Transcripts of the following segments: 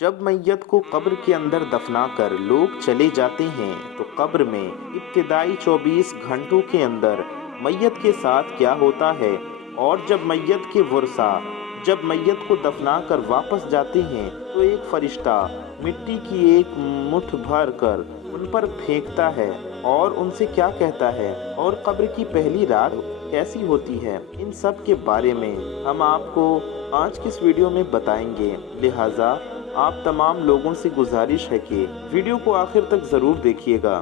जब मैयत को कब्र के अंदर दफना कर लोग चले जाते हैं तो कब्र में इब्तिदाई 24 घंटों के अंदर मैयत के साथ क्या होता है, और जब मैयत के वर्सा जब मैयत को दफना कर वापस जाते हैं तो एक फरिश्ता मिट्टी की एक मुट्ठ भर कर उन पर फेंकता है और उनसे क्या कहता है, और कब्र की पहली रात कैसी होती है, इन सब के बारे में हम आपको आज की इस वीडियो में बताएंगे। लिहाजा आप तमाम लोगों से गुजारिश है कि वीडियो को आखिर तक ज़रूर देखिएगा।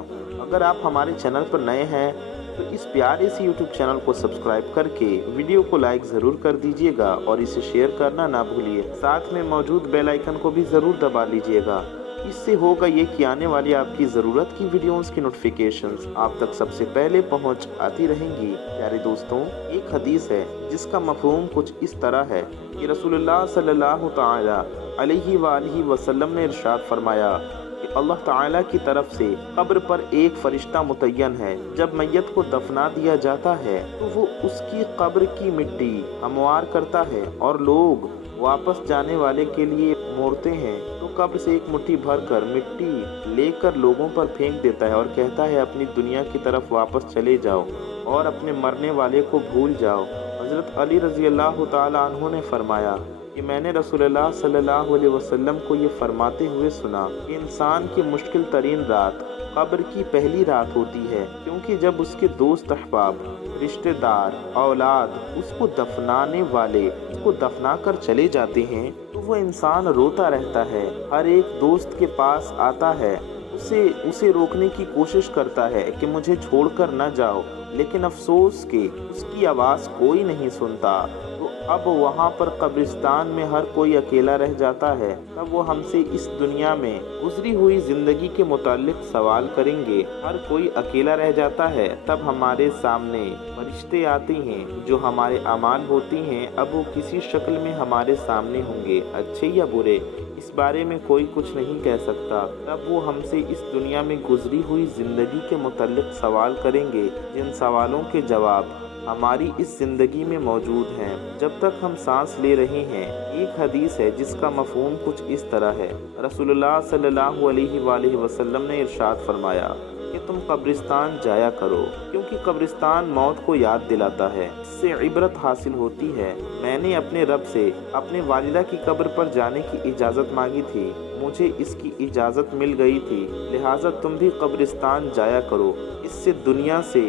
अगर आप हमारे चैनल पर नए हैं तो इस प्यारे से यूट्यूब चैनल को सब्सक्राइब करके वीडियो को लाइक ज़रूर कर दीजिएगा और इसे शेयर करना ना भूलिए। साथ में मौजूद बेल आइकन को भी ज़रूर दबा लीजिएगा। इससे होगा ये कि आने वाली आपकी ज़रूरत की वीडियोस की नोटिफिकेशंस आप तक सबसे पहले पहुंच आती रहेंगी। प्यारे दोस्तों, एक हदीस है जिसका मफ़हूम कुछ इस तरह है कि रसूलुल्लाह सल्लल्लाहु ताला अलैहि वालैहि वसल्लम ने इरशाद फरमाया कि अल्लाह ताला की तरफ से कब्र पर एक फरिश्ता मुतय्यन है। जब मैयत को दफना दिया जाता है तो वो उसकी कब्र की मिट्टी हमवार करता है और लोग वापस जाने वाले के लिए मोड़ते हैं तो कब्र से एक मुट्ठी भर कर मिट्टी लेकर लोगों पर फेंक देता है और कहता है अपनी दुनिया की तरफ वापस चले जाओ और अपने मरने वाले को भूल जाओ। हज़रत अली रज़ी अल्लाह ताला अन्हु ने फरमाया कि मैंने रसूलुल्लाह सल्लल्लाहु अलैहि वसल्लम को ये फरमाते हुए सुना कि इंसान की मुश्किल तरीन रात कब्र की पहली रात होती है, क्योंकि जब उसके दोस्त अहबाब, रिश्तेदार, औलाद उसको दफनाने वाले उसको दफना कर चले जाते हैं तो वो इंसान रोता रहता है। हर एक दोस्त के पास आता है, उसे रोकने की कोशिश करता है कि मुझे छोड़कर न जाओ, लेकिन अफसोस के उसकी आवाज़ कोई नहीं सुनता। तो अब वहाँ पर कब्रिस्तान में हर कोई अकेला रह जाता है। तब वो हमसे इस दुनिया में गुजरी हुई ज़िंदगी के मुतालिक सवाल करेंगे। हर कोई अकेला रह जाता है। तब हमारे सामने फरिश्ते आते हैं जो हमारे अमाल होती हैं। अब वो किसी शक्ल में हमारे सामने होंगे, अच्छे या बुरे, इस बारे में कोई कुछ नहीं कह सकता। तब वो हमसे इस दुनिया में गुजरी हुई ज़िंदगी के मुतालिक सवाल करेंगे, जिन सवालों के जवाब हमारी इस ज़िंदगी में मौजूद हैं जब तक हम सांस ले रहे हैं। एक हदीस है जिसका मफ़हूम कुछ इस तरह है। रसूलुल्लाह सल्लल्लाहु अलैहि वसल्लम ने इरशाद फरमाया कि तुम कब्रिस्तान जाया करो, क्योंकि कब्रिस्तान मौत को याद दिलाता है, इससे इबरत हासिल होती है। मैंने अपने रब से अपने वालिदा की कब्र पर जाने की इजाज़त मांगी थी, मुझे इसकी इजाज़त मिल गई थी, लिहाजा तुम भी कब्रिस्तान जाया करो। इससे दुनिया से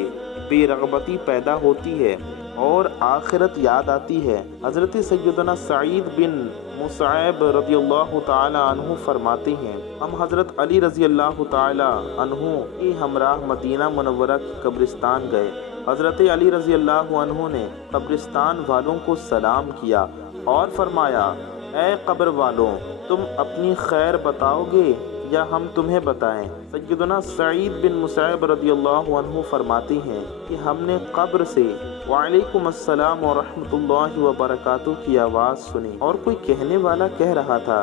बेरग़बती पैदा होती है और आखिरत याद आती है। हज़रत सैयदना सईद बिन मुसअब रज़ियल्लाहु ताला अन्हु फरमाते हैं, हम हज़रत अली रज़ियल्लाहु ताला अन्हु के हमराह मदीना मुनव्वरा की कब्रिस्तान गए। हज़रत अली रज़ियल्लाहु अन्हु ने कब्रिस्तान वालों को सलाम किया और फरमाया, ऐ कब्र वालों, तुम अपनी खैर बताओगे या हम तुम्हें बताएं? सैयदना सईद बिन मुसअब रज़ियल्लाहु अन्हु फरमाते हैं कि हमने कब्र से वालेकुम अस्सलाम व रहमतुल्लाहि व बरकातुहू की आवाज़ सुनी और कोई कहने वाला कह रहा था,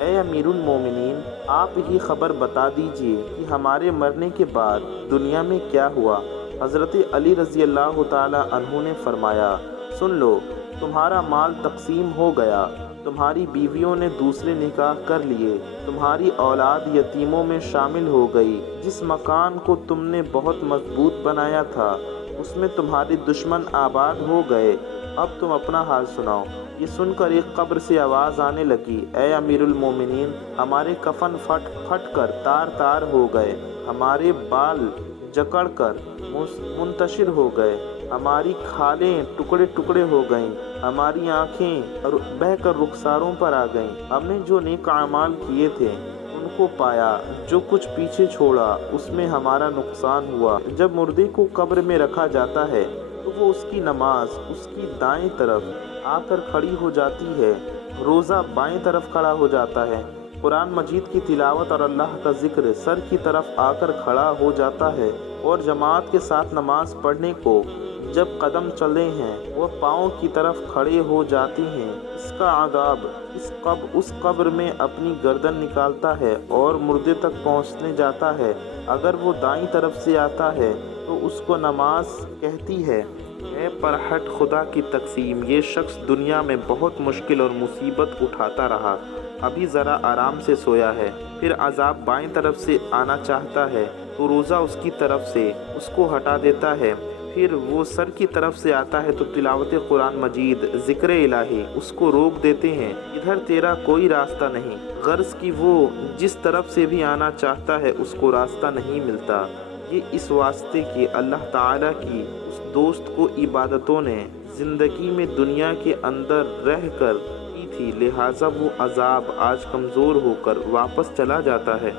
ऐ अमीरुल मोमिनीन, आप ही खबर बता दीजिए कि हमारे मरने के बाद दुनिया में क्या हुआ। हज़रत अली रज़ियल्लाहु ताला अन्हु ने फरमाया, सुन लो, तुम्हारा माल तकसीम हो गया, तुम्हारी बीवियों ने दूसरे निकाह कर लिए, तुम्हारी औलाद यतीमों में शामिल हो गई, जिस मकान को तुमने बहुत मजबूत बनाया था उसमें तुम्हारे दुश्मन आबाद हो गए, अब तुम अपना हाल सुनाओ। ये सुनकर एक कब्र से आवाज़ आने लगी, ऐ अमीरुल मोमिनीन, हमारे कफन फट फट कर तार तार हो गए, हमारे बाल जकड़ कर मुंतशिर हो गए, हमारी खालें टुकड़े टुकड़े हो गईं, हमारी आँखें बहकर रुखसारों पर आ गईं। हमने जो नेक अमाल किए थे उनको पाया, जो कुछ पीछे छोड़ा उसमें हमारा नुकसान हुआ। जब मुर्दे को कब्र में रखा जाता है तो वो उसकी नमाज उसकी दाएं तरफ आकर खड़ी हो जाती है, रोज़ा बाएं तरफ खड़ा हो जाता है, कुरान मजीद की तिलावत और अल्लाह का जिक्र सर की तरफ आकर खड़ा हो जाता है, और जमात के साथ नमाज पढ़ने को जब कदम चले हैं वह पाँव की तरफ खड़े हो जाती हैं। इसका आदाब उस कब्र में अपनी गर्दन निकालता है और मुर्दे तक पहुंचने जाता है। अगर वो दाईं तरफ से आता है तो उसको नमाज कहती है, ए परहट खुदा की तकसीम, ये शख्स दुनिया में बहुत मुश्किल और मुसीबत उठाता रहा, ابھی ذرا آرام سے سویا ہے، پھر عذاب بائیں طرف سے آنا چاہتا ہے تو روزہ اس کی طرف سے اس کو ہٹا دیتا ہے، پھر وہ سر کی طرف سے آتا ہے تو تلاوت قرآن مجید، ذکر الہی اس کو روک دیتے ہیں۔ ادھر تیرا کوئی راستہ نہیں، غرض کہ وہ جس طرف سے بھی آنا چاہتا ہے اس کو راستہ نہیں ملتا۔ یہ اس واسطے کہ اللہ تعالیٰ کی اس دوست کو عبادتوں نے زندگی میں دنیا کے اندر رہ کر کی تھی، لہٰذا وہ عذاب آج کمزور ہو کر واپس چلا جاتا ہے۔